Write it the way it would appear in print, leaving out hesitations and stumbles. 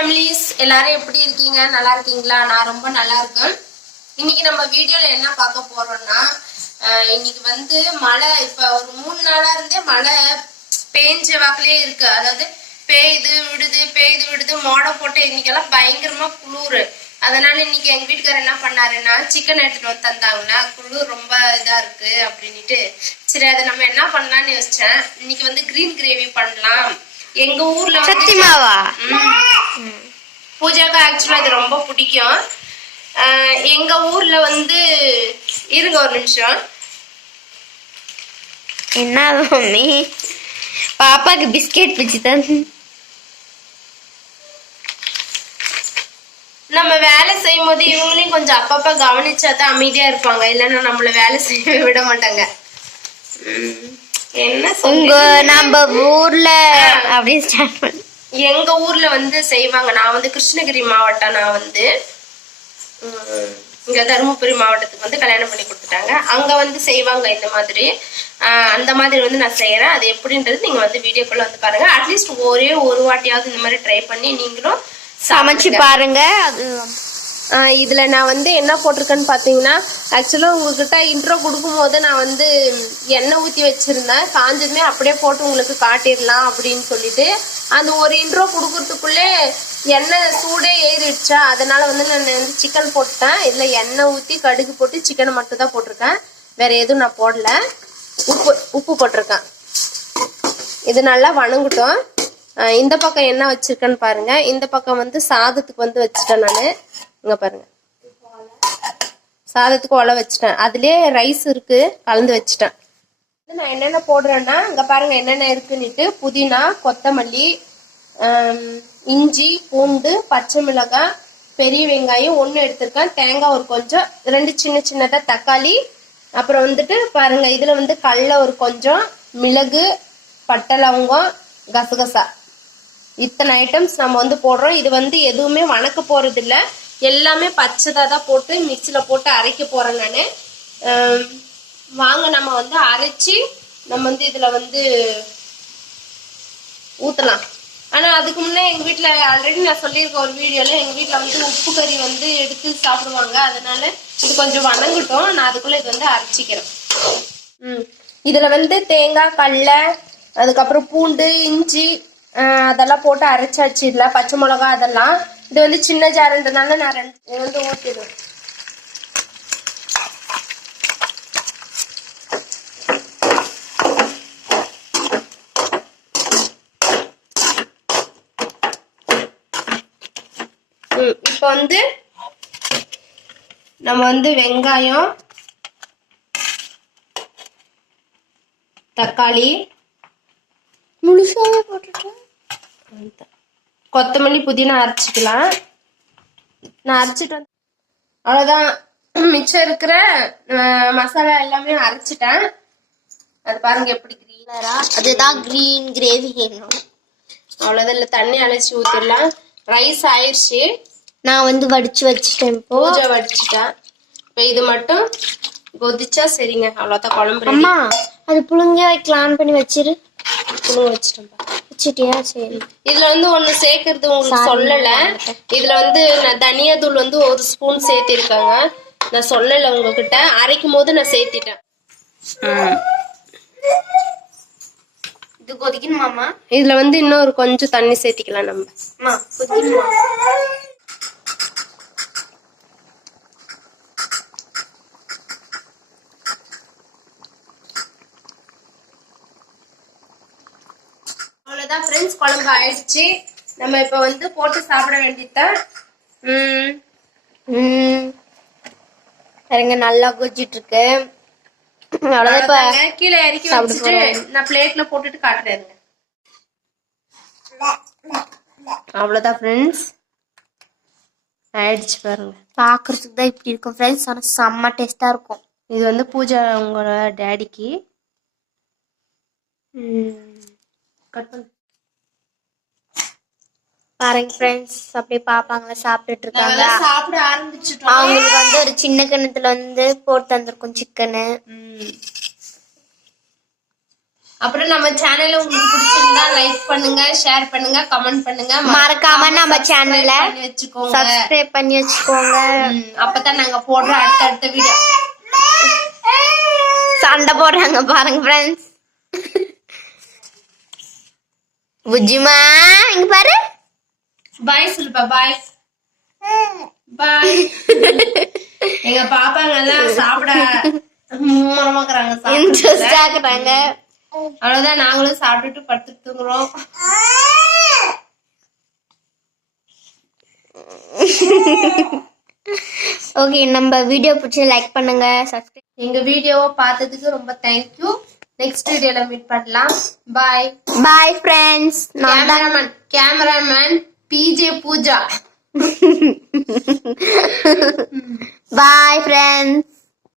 Families எல்லாரும் எப்படி இருக்கீங்க? நல்லா இருக்கீங்களா? நான் ரொம்ப நல்லா இருக்கேன். இன்னைக்கு நம்ம வீடியோல என்ன பார்க்க போறோம்னா, இன்னைக்கு வந்து மழை இப்ப ஒரு 3 நாளா இருந்தே மழை பேஞ்ச வாக்கிலே இருக்கு. அதாவது பெய்யுது விடுது மோடம் போட்டு இன்னைக்கெல்லாம் பயங்கரமா குளிர். அதனால இன்னைக்கு எங்க வீட்டுக்காரர் என்ன பண்ணாருன்னா சிக்கன் எடுத்துட்டு வந்து தந்தாங்கன்னா குளிர் ரொம்ப இதா இருக்கு அப்படின்ட்டு சரி அதை நம்ம என்ன பண்ணலாம்னு யோசிச்சேன். இன்னைக்கு வந்து கிரீன் கிரேவி பண்ணலாம். எங்க ஊர்ல சத்தியமாவா பூஜாக்கு ஆக்சுவலா இது ரொம்ப பிடிக்கும். எங்க ஊர்ல வந்து இருங்க ஒரு நிமிஷம். என்ன மம்மி பாப்பாக்கு பிஸ்கெட் பிச்சுதான். நம்ம வேலை செய்யும் போது இவங்களையும் கொஞ்சம் அப்பப்ப கவனிச்சாதான் அமைதியா இருப்பாங்க, இல்லைன்னா நம்மள வேலை செய்ய விட மாட்டாங்க. என்ன உங்க நம்ம ஊர்ல அப்படியே ஸ்டார்ட் பண்ண. எங்க ஊர்ல வந்து செய்வாங்க. நான் வந்து கிருஷ்ணகிரி மாவட்டம். நான் வந்து இங்க தருமபுரி மாவட்டத்துக்கு வந்து கல்யாணம் பண்ணி கொடுத்துட்டாங்க. அங்க வந்து செய்வாங்க இந்த மாதிரி. அந்த மாதிரி வந்து நான் செய்யறேன். அது எப்படின்றது நீங்க வந்து வீடியோக்குள்ள வந்து பாருங்க. அட்லீஸ்ட் ஒரே ஒரு வாட்டியாவது இந்த மாதிரி ட்ரை பண்ணி நீங்களும் சமைச்சு பாருங்க. அது இதுல நான் வந்து என்ன போட்டிருக்கேன்னு பாத்தீங்கன்னா, ஆக்சுவலா உங்ககிட்ட இன்ட்ரோ கொடுக்கும் போது நான் வந்து எண்ணெய் ஊத்தி வச்சிருந்தேன். காஞ்சதுமே அப்படியே போட்டு உங்களுக்கு காட்டிடலாம் அப்படின்னு சொல்லிட்டு அந்த ஒரு இன்ட்ரோ கொடுக்கறதுக்குள்ளே எண்ணெய் சூடே ஏறிடுச்சா, அதனால வந்து நான் வந்து சிக்கன் போட்டேன். இதுல எண்ணெய் ஊத்தி கடுகு போட்டு சிக்கனை மட்டும் தான் போட்டிருக்கேன், வேற எதுவும் நான் போடல. உப்பு போட்டிருக்கேன். இது நல்லா வணங்கட்டும். இந்த பக்கம் என்ன வச்சிருக்கேன்னு பாருங்க. இந்த பக்கம் வந்து சாதத்துக்கு வந்து வச்சுட்டேன். நான் இங்க பாருங்க, சாதத்துக்கு ஒலை வச்சுட்டேன். அதுலயே ரைஸ் இருக்கு, கலந்து வச்சுட்டேன். நான் என்னென்ன போடுறேன்னா இங்க பாருங்க என்னென்ன இருக்குன்னுட்டு. புதினா, கொத்தமல்லி, இஞ்சி, பூண்டு, பச்சை மிளகாய், பெரிய வெங்காயம் 1 எடுத்திருக்கேன், தேங்காய் ஒரு கொஞ்சம், 2 சின்ன சின்னதா தக்காளி, அப்புறம் வந்துட்டு பாருங்க இதுல வந்து கடலை ஒரு கொஞ்சம், மிளகு, பட்டை லவங்கம், கசகசா, இத்தனை ஐட்டம்ஸ் நம்ம வந்து போடுறோம். இது வந்து எதுவுமே வணக்க போறது இல்லை, எல்லாமே பச்சைதா தான் போட்டு மிக்சியில போட்டு அரைக்க போறேன் நானு. வாங்க நம்ம வந்து அரைச்சி நம்ம வந்து இதுல வந்து ஊத்தலாம். ஆனா அதுக்கு முன்னே எங்க வீட்டுல ஆல்ரெடி நான் சொல்லியிருக்கேன் ஒரு வீடியோல, எங்க வீட்டுல வந்து உப்பு கறி வந்து எடுத்து சாப்பிடுவாங்க. அதனால இது கொஞ்சம் வணங்கட்டும், நான் அதுக்குள்ள இது வந்து அரைச்சிக்கிறேன். இதுல வந்து தேங்காய், கடலை, அதுக்கப்புறம் பூண்டு, இஞ்சி அதெல்லாம் போட்டு அரைச்சாச்சு. இல்ல பச்சை மிளகா அதெல்லாம். இது வந்து சின்ன ஜாருன்றதுனால நான் 2 வந்து ஊற்றிடுவேன். இப்போ வந்து நம்ம வந்து வெங்காயம், தக்காளி முழுசாவே போட்டுட்டேன், கொத்தமல்லி, புதினா அரைச்சிக்கலாம். நான் அரைச்சிட்டு வந்து அவ்வளோதான். மிச்சம் இருக்கிற மசாலா எல்லாமே அரைச்சிட்டேன். அது பாருங்க எப்படி கிரீனரா. அதுதான் கிரீன் கிரேவி. அவ்வளோதான். இல்லை தண்ணி அழைச்சி ஊற்றிடலாம். ரைஸ் ஆயிடுச்சு. நான் வந்து வடிச்சு வச்சுட்டேன். பூஜை வடிச்சுட்டேன். இப்போ இது மட்டும் கொதிச்சா சரிங்க, அவ்வளோதான் குழம்பு. அம்மா அது புழுங்க வைக்கலாம் பண்ணி வச்சிரு. புழுங்க வச்சுட்டேன். வச்சுட்டியா? சரி. இதுல வந்து ஒண்ணு சேர்க்கறது உங்களுக்கு சொல்லல. இதுல வந்து நான் தனியா தூள் வந்து 1 ஸ்பூன் சேர்த்திருக்காங்க. நான் சொல்லல உங்ககிட்ட. அரைக்கும் போது நான் சேர்த்திட்டேன். இது கொதிக்கணுமாமா? இதுல வந்து இன்னொரு கொஞ்சம் தண்ணி சேர்த்திக்கலாம் நம்ம. கொதிக்கணுமா? அவ்வளவுதான் ஃப்ரெண்ட்ஸ், குழம்பு ஆயிடுச்சு. நம்ம இப்ப வந்து போட்டு சாப்பிட வேண்டியதுதான். பாருங்க நல்லா கொதிச்சிட்டு இருக்கு. அவ்வளவுதான். கீழே இறக்கி வச்சுட்டு நான் பிளேட்ல போட்டுட்டு காட்டுறேன். அவ்வளவுதான் ஃப்ரெண்ட்ஸ், ஆயிடுச்சு பாருங்க. பாக்குறதுக்கு தான் இப்படி இருக்கும் ஃப்ரெண்ட்ஸ், ஆனா செம்ம டேஸ்டா இருக்கும். இது வந்து பூஜா உங்களோட டேடிக்கு. கட் பண்ணு பாருங்க ஃப்ரெண்ட்ஸ், அப்படியே பாப்பாங்கள சாப்பிட்டுட்டு இருக்காங்க. சாப்பிட ஆரம்பிச்சுட்டோம். அவங்களுக்கு வந்து ஒரு சின்ன கிண்ணத்துல வந்து போட்டு தந்திருக்கும் சிக்கனு. அப்புறம் நம்ம சேனல் உங்களுக்கு பிடிச்சிருந்தா லைக் பண்ணுங்க, ஷேர் பண்ணுங்க, கமெண்ட் பண்ணுங்க, மறக்காம நம்ம சேனலை பண்ணி வச்சுக்கோங்க. சப்ஸ்கிரைப் பண்ணி வச்சுக்கோங்க. அப்பதான் நாங்க போடுற அடுத்த வீடியோ. சண்டை போடுறாங்க பாருங்க ஃப்ரெண்ட்ஸ். புஜ்ஜிமா இங்க பாரு. பாய் சொல்லுப்பா. பாய் பாய். எங்க பாப்பாங்க எல்லாம் சாப்பிட இன்ட்ரெஸ்ட் ஆகுறாங்க. அவ்வளவுதான், நாங்களும் சாப்பிட்டுட்டு படுத்துட்டு தூங்குறோம். ஓகே, நம்ம வீடியோ பிடிச்சி லைக் பண்ணுங்க, சப்ஸ்கிரைப். எங்க வீடியோவை பார்த்ததுக்கு ரொம்ப தேங்க்யூ. நெக்ஸ்ட் வீடியோல மீட் பண்ணலாம். Bye bye friends. கேமராமேன் பிஜே பூஜா. Bye friends.